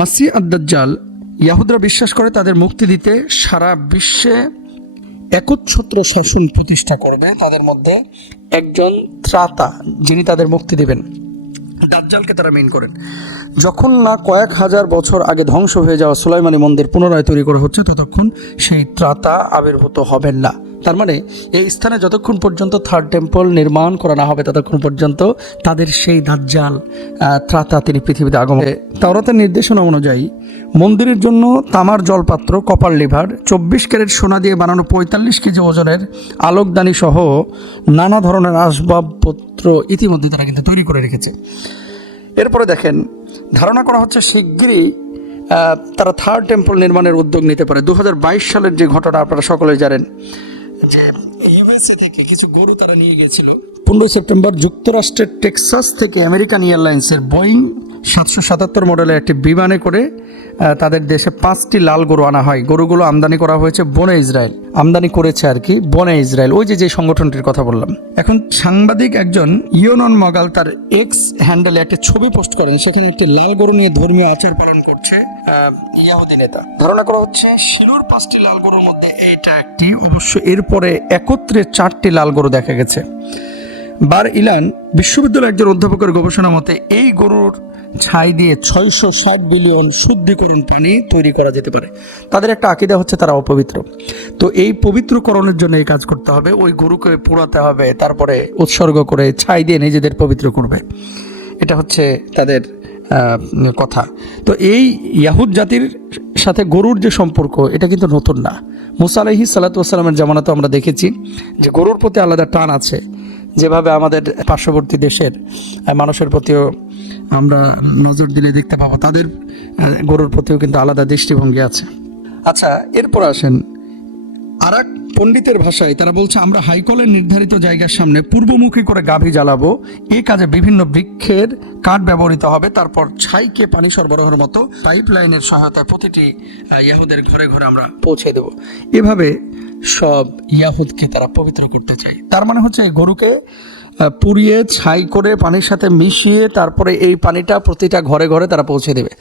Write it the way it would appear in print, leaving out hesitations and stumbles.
মাসিহ আদ-দাজ্জাল ইয়াহুদরা বিশ্বাস করে তাদের মুক্তি দিতে সারা বিশ্বে একচ্ছত্র শাসন প্রতিষ্ঠা করবে। তাদের মধ্যে একজন ত্রাতা যিনি তাদের মুক্তি দেবেন, দাজ্জালকে তারা মেন করেন। যখন না কয়েক হাজার বছর আগে ধ্বংস হয়ে যাওয়া সুলাইমানি মন্দির পুনরায় তৈরি করা হচ্ছে, ততক্ষণ সেই ত্রাতা আবির্ভূত হবেন না। তার মানে এই স্থানে যতক্ষণ পর্যন্ত থার্ড টেম্পল নির্মাণ করা না হবে, ততক্ষণ পর্যন্ত তাদের সেই দাজ্জাল ত্রাতা তিনি পৃথিবীতে আগমন। তাওরাতের নির্দেশনা অনুযায়ী মন্দিরের জন্য তামার জলপাত্র, কপার লিভার, 24 ক্যারেট সোনা দিয়ে বানানো 45 কেজি ওজনের আলোকদানি সহ নানা ধরনের আসবাবপত্র ইতিমধ্যে তারা কিন্তু তৈরি করে রেখেছে। এরপরে দেখেন, ধারণা করা হচ্ছে শিগগিরই তারা থার্ড টেম্পল নির্মাণের উদ্যোগ নিতে পারে। 2022 সালের যে ঘটনা আপনারা সকলেই জানেন, যে ইউএসএ থেকে কিছু গরু তারা নিয়ে গিয়েছিল। 15 সেপ্টেম্বর যুক্তরাষ্ট্রের টেক্সাস থেকে আমেরিকান এয়ারলাইন্সের বোয়িং 777 মডেলের একটি বিমানে করে তাদের দেশে 5টি লাল গরু আনা হয়। গরুগুলো আমদানি করা হয়েছে বনে ইসরায়েল, আমদানি করেছে আর কি বনে ইসরায়েল, ওই যে সংগঠনটির কথা বললাম। এখন সাংবাদিক একজন ইয়োনন মগাল তার এক্স হ্যান্ডেলে একটা ছবি পোস্ট করেন, সেখানে একটি লাল গরু নিয়ে ধর্মীয় আচার পালন করছে ইয়াহুদি নেতা। ধারণা করা হচ্ছে শিলুর 5টি লাল গরুর মধ্যে এইটা একটি। অবশ্য এরপরে একত্রে 4টি লাল গরু দেখা গেছে। বার ইলান বিশ্ববিদ্যালয়ের একজন অধ্যাপকের গবেষণা মতে এই গরুর ছাই দিয়ে 660 বিলিয়ন শুদ্ধিকরণ পানি তৈরি করা যেতে পারে। তাদের একটা আকীদা হচ্ছে তারা অপবিত্র, তো এই পবিত্রকরণের জন্য এই কাজ করতে হবে। ওই গরুকে পোড়াতে হবে, তারপরে উৎসর্গ করে ছাই দিয়ে নিজেদের পবিত্র করবে। এটা হচ্ছে তাদের কথা। তো এই ইয়াহুদ জাতির সাথে গরুর যে সম্পর্ক, এটা কিন্তু নতুন না। মুসা আলাইহিস সালাতু ওয়াস সালামের জামানাতে আমরা দেখেছি যে গরুর প্রতি আলাদা টান আছে, যেভাবে আমাদের পার্শ্ববর্তী দেশের মানুষের প্রতিও আমরা নজর দিলে দেখতে পাবো তাদের গরুর প্রতিও কিন্তু আলাদা দৃষ্টিভঙ্গি আছে। আচ্ছা, এরপর আসেন আরাক পণ্ডিতের ভাষায় তারা বলছে, আমরা হাইকলের নির্ধারিত জায়গার সামনে পূর্বমুখী করে গাভী জ্বালাবো। এই কাজে বিভিন্ন বৃক্ষের কাঠ ব্যবহৃত হবে। তারপর ছাইকে পানি সরবরাহের মতো পাইপ লাইনের সহায়তায় প্রতিটি ইয়াহুদের ঘরে ঘরে আমরা পৌঁছে দেব। এভাবে সব ইয়াহুদকে তারা পবিত্র করতে চায়। তার মানে হচ্ছে এই গরুকে পুড়িয়ে ছাই করে পানির সাথে মিশিয়ে তারপরে এই পানিটা প্রতিটা ঘরে ঘরে তারা পৌঁছে দেবে।